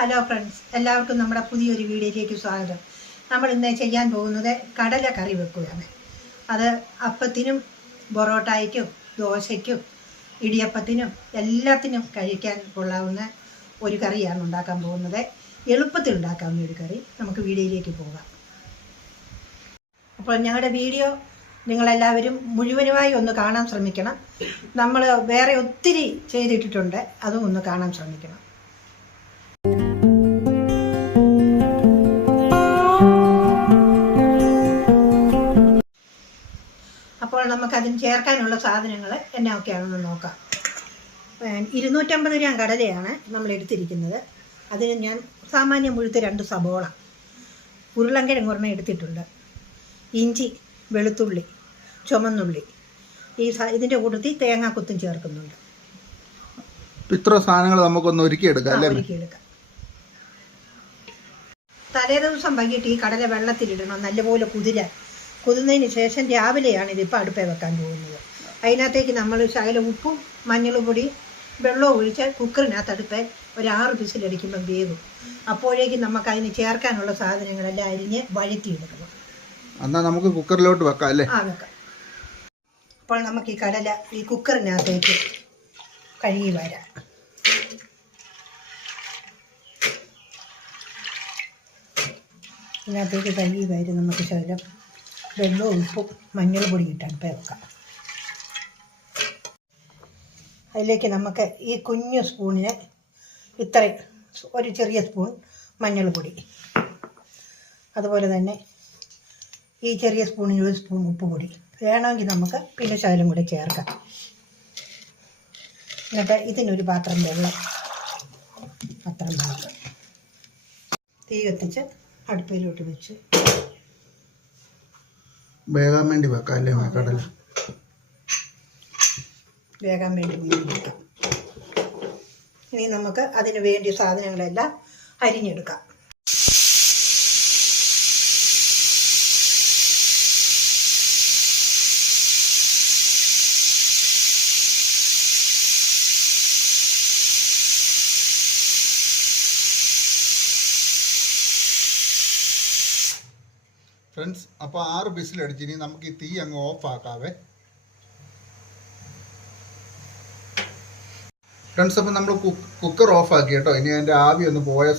Hello friends, എല്ലാവർക്കും നമ്മുടെ പുതിയൊരു വീഡിയോയിലേക്ക് സ്വാഗതം. നമ്മൾ ഇന്ന് ചെയ്യാൻ പോകുന്നത് കടല കറി വെക്കുകയാണ്. അത് അപ്പത്തിനും പൊറോട്ടയ്ക്കും ദോശയ്ക്കും ഇടിയപ്പത്തിനും എല്ലാത്തിനും കഴിക്കാൻ കൊള്ളാവുന്ന ഒരു കറിയാണ് ഉണ്ടാക്കാൻ പോകുന്നത്. എളുപ്പത്തിൽ ഉണ്ടാക്കാവുന്ന ഒരു കറി. നമുക്ക് വീഡിയോയിലേക്ക് പോകാം. അപ്പോൾ ഞങ്ങളുടെ വീഡിയോ നിങ്ങളെല്ലാവരും മുഴുവനുമായി ഒന്ന് കാണാൻ ശ്രമിക്കണം. നമ്മൾ വേറെ ഒത്തിരി ചെയ്തിട്ടിട്ടുണ്ട്, അതും ഒന്ന് കാണാൻ ശ്രമിക്കണം. അപ്പോൾ നമുക്കതിന് ചേർക്കാനുള്ള സാധനങ്ങൾ എന്നൊക്കെയാണെന്ന് നോക്കാം. 250 ഗ്രാം കടലയാണ് നമ്മൾ എടുത്തിരിക്കുന്നത്. അതിന് ഞാൻ സാമാന്യം മുഴുത്ത 2 സബോള, ഉരുളൻകിഴങ്ങ് ഒരെണ്ണം എടുത്തിട്ടുണ്ട്, ഇഞ്ചി, വെളുത്തുള്ളി, ചുമന്നുള്ളി, ഇതിൻ്റെ കൂട്ടത്തിൽ തേങ്ങാക്കൊത്തും ചേർക്കുന്നുണ്ട്. ഇത്ര സാധനങ്ങൾ നമുക്കൊന്ന് ഒരുക്കിയെടുക്കാം. തലേ ദിവസം വൈകിട്ട് ഈ കടല വെള്ളത്തിലിടണം, നല്ലപോലെ കുതിർന്നതിന് ശേഷം രാവിലെയാണ് ഇതിപ്പോൾ അടുപ്പേ വെക്കാൻ പോകുന്നത്. അതിനകത്തേക്ക് നമ്മൾ ശകലം ഉപ്പും മഞ്ഞളും പൊടി വെള്ളവും ഒഴിച്ച് കുക്കറിനകത്ത് അടുപ്പേ ഒരു 6 വിസിലടിക്കുമ്പം വേകും. അപ്പോഴേക്കും നമുക്ക് അതിന് ചേർക്കാനുള്ള സാധനങ്ങളെല്ലാം അരിഞ്ഞ് വഴറ്റിയെടുക്കണം. എന്നാൽ നമുക്ക് കുക്കറിലോട്ട് വെക്കാം അല്ലേ? വെക്കാം. അപ്പോൾ നമുക്ക് ഈ കടല ഈ കുക്കറിനകത്തേക്ക് കഴുകി വരാം. ഇതിനകത്തേക്ക് കഴുകി വരും നമുക്ക് ശകലം വെള്ളവും ഉപ്പും മഞ്ഞൾ പൊടി ഇട്ടാണ് ഇപ്പോൾ വെക്കാം. അതിലേക്ക് നമുക്ക് ഈ കുഞ്ഞു സ്പൂണിന് ഇത്രയും ഒരു ചെറിയ സ്പൂൺ മഞ്ഞൾ പൊടി, അതുപോലെ തന്നെ ഈ ചെറിയ സ്പൂണിന് 1 സ്പൂൺ ഉപ്പ് പൊടി വേണമെങ്കിൽ നമുക്ക് പിന്നെ ശകലം കൂടെ ചേർക്കാം. എന്നിട്ട് ഇതിനൊരു പാത്രം വെള്ളം, തീ കത്തിച്ച് അടുപ്പിലോട്ട് വെച്ച് വേകാൻ വേണ്ടി വെക്കാം അല്ലേ? കടല വേകാൻ വേണ്ടി വെക്കാം. ഇനി നമുക്ക് അതിന് വേണ്ടിയ സാധനങ്ങളെല്ലാം അരിഞ്ഞെടുക്കാം. ഫ്രണ്ട്സ്, അപ്പോൾ 6 വിസിലടിച്ച് ഇനി നമുക്ക് ഈ തീ അങ്ങ് ഓഫ് ആക്കാവേ. ഫ്രണ്ട്സ്, അപ്പോൾ നമ്മൾ കുക്കർ ഓഫ് ആക്കി കേട്ടോ. ഇനി അതിൻ്റെ ആവി ഒന്ന് പോകുന്ന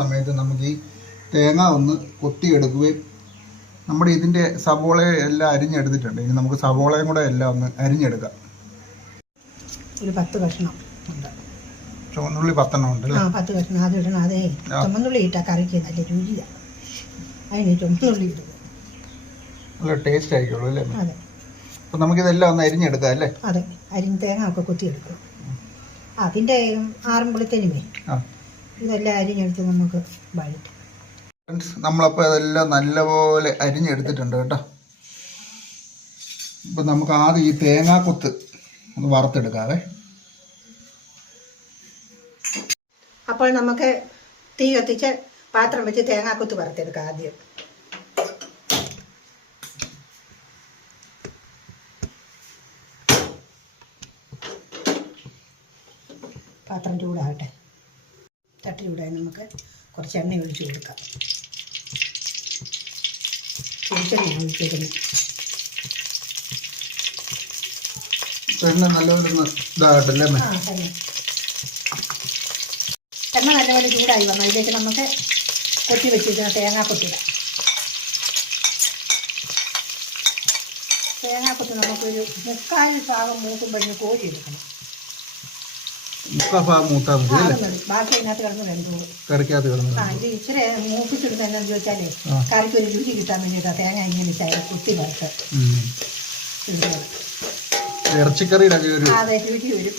സമയത്ത് നമുക്ക് ഈ തേങ്ങ ഒന്ന് കൊത്തിയെടുക്കുകയും നമ്മുടെ ഇതിൻ്റെ സവോളയെ എല്ലാം അരിഞ്ഞെടുത്തിട്ടുണ്ട്. ഇനി നമുക്ക് സവോളയും കൂടെ എല്ലാം ഒന്ന് അരിഞ്ഞെടുക്കാം. ഒരു 10 കഷ്ണം ഉണ്ട്. ചുവന്നുള്ളി 10 ഉണ്ട്. 10 കഷ്ണം അത് ഇടണം. അതേ ചുമന്നുള്ളി ഇട്ടാൽ കറിക്ക് നല്ല രുചിയാണ്. അതിന് ചുമന്നുള്ളി ഇടുക നല്ല ടേസ്റ്റ് ആയിരിക്കുള്ളൂ അല്ലേ? അതെ. അപ്പം നമുക്കിതെല്ലാം ഒന്ന് അരിഞ്ഞെടുക്കാം അല്ലേ? അതെ, തേങ്ങ ഒക്കെ കൊത്തിയെടുക്കും. അതിൻ്റെ ആറുമ്പളത്തേനുമേ ഇതെല്ലാം അരിഞ്ഞെടുത്ത് നമുക്ക് വഴറ്റും. ഫ്രണ്ട്സ്, നമ്മളപ്പോൾ അതെല്ലാം നല്ലപോലെ അരിഞ്ഞെടുത്തിട്ടുണ്ട് കേട്ടോ. ഇപ്പം നമുക്ക് ആദ്യം ഈ തേങ്ങാക്കൊത്ത് ഒന്ന് വറുത്തെടുക്കാവേ. അപ്പോൾ നമുക്ക് തീ കത്തിച്ച് പാത്രം വെച്ച് തേങ്ങാക്കൊത്ത് വറുത്തെടുക്കാം. ആദ്യം പാത്രം ചൂടാകട്ടെ. തട്ടി ചൂടായി നമുക്ക് കുറച്ച് എണ്ണ ഒഴിച്ച് കൊടുക്കാം. വെളിച്ചെണ്ണ ഒഴിച്ചിരുന്നു. എണ്ണ നല്ലപോലെ ചൂടായി വന്നു. അതിലേക്ക് നമുക്ക് കൊത്തി വെച്ചിരിക്കുന്ന തേങ്ങാക്കൊത്തിടാം. തേങ്ങാക്കൊത്ത് നമുക്കൊരു 3/4 ഭാഗം മൂക്കുമ്പോഴേക്കും കോരി എടുക്കണം. ബാക്കി അതിനകത്ത് കിടന്ന് വെന്തോളും. ഇത് ഇച്ചിരി മൂപ്പിച്ചെടുത്ത് എന്താണെന്ന് ചോദിച്ചാലേ കറിക്ക് ഒരു രുചി കിട്ടാൻ വേണ്ടിയിട്ടാണ് തേങ്ങ ഇങ്ങനെ കുത്തി വറുത്ത് ഇടുന്നത്. അതെ, രുചി വരും.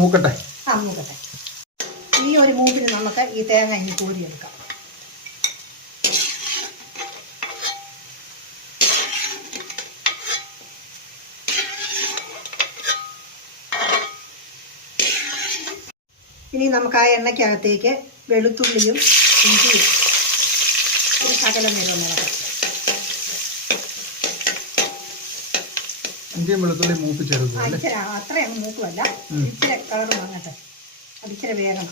മൂക്കട്ടെ. ഈ ഒരു മൂപ്പിന് നമുക്ക് ഈ തേങ്ങ ഇനി കോരിയെടുക്കാം. ഇനി നമുക്ക് ആ എണ്ണയ്ക്കകത്തേക്ക് വെളുത്തുള്ളിയും ഇഞ്ചിയും ഒരു ശകലം നേരം ഇളക്കാം. ഇഞ്ചിയും വെളുത്തുള്ളി മൂപ്പിച്ചെടുക്കും. അത്രയും മൂക്കുമല്ല, ഇച്ചിരി കളർ വന്നിട്ട് അതിച്ചിരി വേഗണം.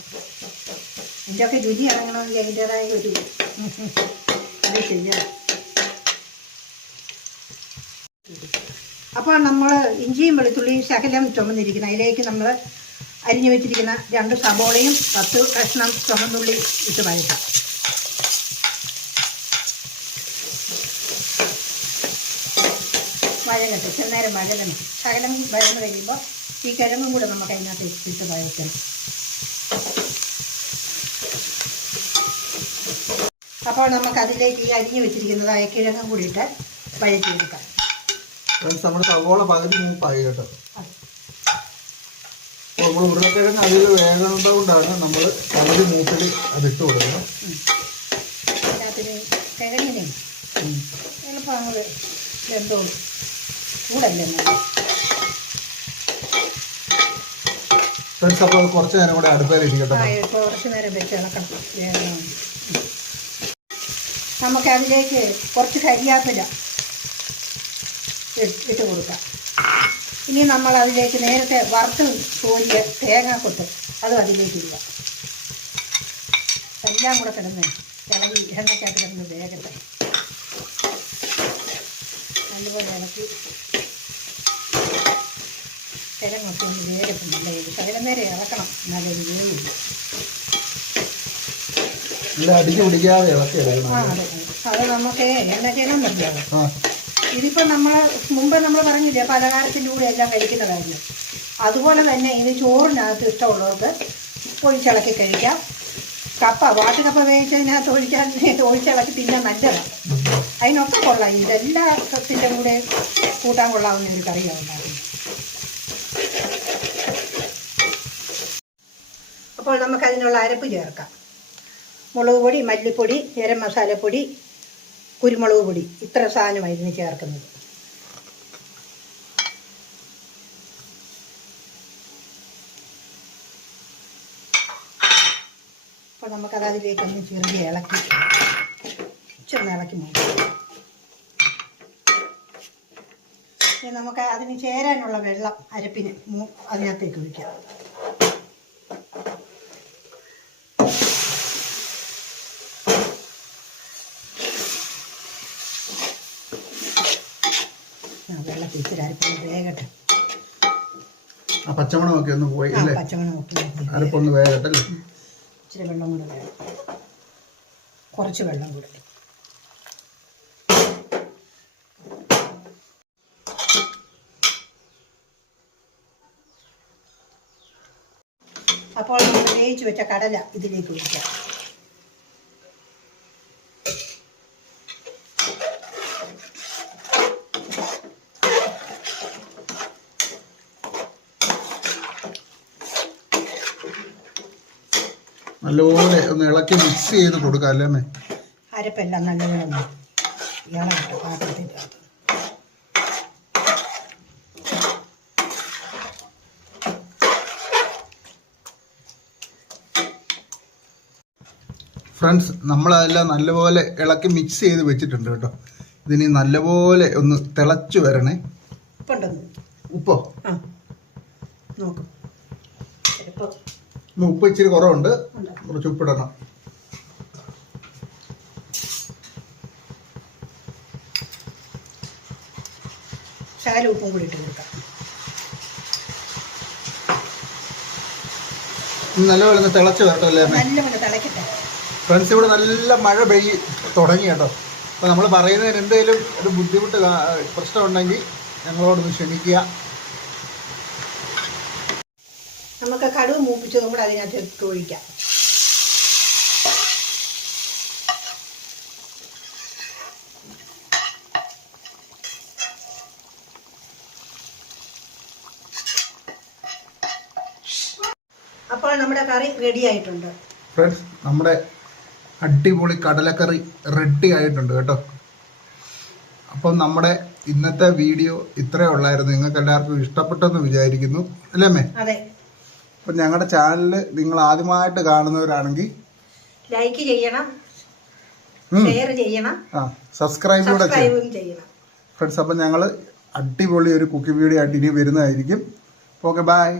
ഇതിൻ്റെയൊക്കെ രുചി ഇറങ്ങണമെങ്കിൽ അതിൻ്റെതായ ഒരു അത് ചെയ്യണം. അപ്പോൾ നമ്മൾ ഇഞ്ചിയും വെളുത്തുള്ളിയും ശകലം ചുമന്നിരിക്കണം. അതിലേക്ക് നമ്മൾ അരിഞ്ഞു വെച്ചിരിക്കുന്ന 2 സബോളയും 10 കഷ്ണം ചുമന്നുള്ളി ഇട്ട് വഴറ്റാം. വഴലട്ടെ, ചെറുനേരം വഴലണം. ശകലം വഴന്ന് കഴിയുമ്പോൾ ഈ കിഴങ്ങും കൂടെ നമുക്ക് അതിനകത്ത് ഇട്ട് വഴറ്റണം. അപ്പോൾ നമുക്ക് അതിലേക്ക് ഈ അരിഞ്ഞു വെച്ചിരിക്കുന്നതായ കിഴങ്ങും കൂടി ഇട്ട് വഴറ്റിയെടുക്കാം. നമ്മുടെ സവോള പകുതി മൂപ്പായി കേട്ടോ. നമ്മൾ ഉരുളക്കിഴങ്ങ് അതിൽ വേഗം കൊണ്ടാണ് നമ്മൾ പകുതി മൂപ്പിൽ അതിട്ട് കൊടുക്കുന്നത്. അതിനകത്തിന് കിഴങ്ങിനെ എളുപ്പം അങ്ങോട്ട് വെന്തോളും. ചൂടല്ലേ ഫ്രണ്ട്സ്. അപ്പോൾ കുറച്ച് നേരം കൂടെ അടുപ്പയിലിരിക്കട്ടെ. കുറച്ച് നേരം വെച്ച് ഇളക്കണം. വേഗം നമുക്ക് അതിലേക്ക് കുറച്ച് കരിയാപ്പില ഇട്ട് കൊടുക്കാം. ഇനി നമ്മൾ അതിലേക്ക് നേരത്തെ വറുത്ത് കോരിയ തേങ്ങാക്കൊത്ത് അതും അതിലേക്ക് ഇടുക. എല്ലാം കൂടെ കിടന്ന് ഇളകി എണ്ണയ്ക്കകത്ത് കിടന്ന് വേഗത്തെ നല്ലപോലെ ഇളക്കി കിഴങ്ങൊക്കെ ഒന്ന് വേഗത്തുന്നില്ല. ഇത് ശകലം നേരം ഇളക്കണം, എന്നാലേ ഇത് വേവില്ല. അടിക്ക് പിടിക്കാതെ ഇളക്കി എടുക്കണം. അതെ, അത് നമുക്ക് എണ്ണയ്ക്കണം മതിയാവും. ഇതിപ്പോൾ നമ്മൾ മുമ്പ് നമ്മൾ പറഞ്ഞില്ലേ പലഹാരത്തിൻ്റെ കൂടെ എല്ലാം കഴിക്കുന്നതായിരുന്നു. അതുപോലെ തന്നെ ഇത് ചോറിനകത്ത് ഇഷ്ടമുള്ളവർക്ക് ഒഴിച്ചിളക്കി കഴിക്കാം. വാട്ടുകപ്പ വേവിച്ചതിനകത്ത് ഒഴിച്ചിളക്കി പിന്നെ നല്ലതാണ്. അതിനൊക്കെ കൊള്ളാം. ഇതെല്ലാത്തിൻ്റെ കൂടെ കൂട്ടാൻ കൊള്ളാവുന്ന ഒരു കറിയാണ് ഉണ്ടാക്കുന്നത്. അപ്പോൾ നമുക്കതിനുള്ള അരപ്പ് ചേർക്കാം. മുളക് പൊടി, മല്ലിപ്പൊടി, ഗരം മസാലപ്പൊടി, കുരുമുളക് പൊടി, ഇത്ര സാധനമായിരുന്നു ചേർക്കുന്നത്. അപ്പോൾ നമുക്കത് അതിലേക്കൊന്ന് ചെറുതി ഇളക്കി ഇച്ചിരി ഇളക്കി നോക്കാം. ഇനി നമുക്ക് അതിന് ചേരാനുള്ള വെള്ളം അരപ്പിന് അതിനകത്തേക്ക് ഒഴിക്കാം. വെള്ളത്തിൽ ഇച്ചിരി അരപ്പൊന്ന് വേഗട്ടെ. പച്ചമണമൊക്കെ ഒന്ന് പോയി. പച്ചമണമൊക്കെ അരപ്പൊന്ന് വേഗട്ടെ. ഇച്ചിരി വെള്ളം കൂടെ വേണം, കുറച്ച് വെള്ളം കൂടെ. അപ്പോൾ നമ്മൾ വേവിച്ച് വെച്ച കടല ഇതിലേക്ക് ഒഴിക്കാം. നല്ലപോലെ ഒന്ന് ഇളക്കി മിക്സ് ചെയ്ത് കൊടുക്കാം അല്ലേ അമ്മേ? അരപ്പെല്ലാം നല്ലപോലെ ഇളകട്ടെ പാത്രത്തിൻ്റെ അകത്ത്. ഫ്രണ്ട്സ്, നമ്മളതെല്ലാം നല്ലപോലെ ഇളക്കി മിക്സ് ചെയ്ത് വെച്ചിട്ടുണ്ട് കേട്ടോ. ഇതിനി നല്ലപോലെ ഒന്ന് തിളച്ച് വരണേ. ഉപ്പോ നോക്കും. ഉപ്പ് ഇച്ചിരി കുറവുണ്ട്, കുറച്ച് ഉപ്പിടണം. ശകലം ഉപ്പും കൂടി ഇട്ട് കൊടുക്കാം. നല്ലപോലെ ഒന്ന് തിളച്ച് വരട്ടെ അല്ലേ? നല്ലപോലെ തിളക്കട്ടെ. ഫ്രണ്ട്സ്, ഇവിടെ നല്ല മഴ പെയ്യ് തുടങ്ങി കേട്ടോ. അപ്പോൾ നമ്മൾ പറയുന്നതിന് എന്തെങ്കിലും ഒരു ബുദ്ധിമുട്ട് പ്രശ്നമുണ്ടെങ്കിൽ ഞങ്ങളോടൊന്ന് ക്ഷമിക്കുക. നമുക്ക് കടുക് മൂപ്പിച്ചതും കൂടെ അതിനകത്ത് ഇട്ട് ഒഴിക്കാം. അപ്പോൾ നമ്മുടെ കറി റെഡി ആയിട്ടുണ്ട്. ഫ്രണ്ട്സ്, നമ്മുടെ അടിപൊളി കടലക്കറി റെഡി ആയിട്ടുണ്ട് കേട്ടോ. അപ്പം നമ്മുടെ ഇന്നത്തെ വീഡിയോ ഇത്രയേ ഉള്ളായിരുന്നു. നിങ്ങൾക്ക് എല്ലാവർക്കും ഇഷ്ടപ്പെട്ടെന്ന് വിചാരിക്കുന്നു അല്ലേ അമ്മേ? അതെ. അപ്പം ഞങ്ങളുടെ ചാനൽ നിങ്ങൾ ആദ്യമായിട്ട് കാണുന്നവരാണെങ്കിൽ ലൈക്ക് ചെയ്യണം, ഷെയർ ചെയ്യണം, സബ്സ്ക്രൈബ് ചെയ്യണം. ഫ്രണ്ട്സ്, അപ്പം ഞങ്ങൾ അടിപൊളി ഒരു കുക്കിംഗ് വീഡിയോ ആയിട്ട് ഇനി വരുന്നതായിരിക്കും. Okay, by.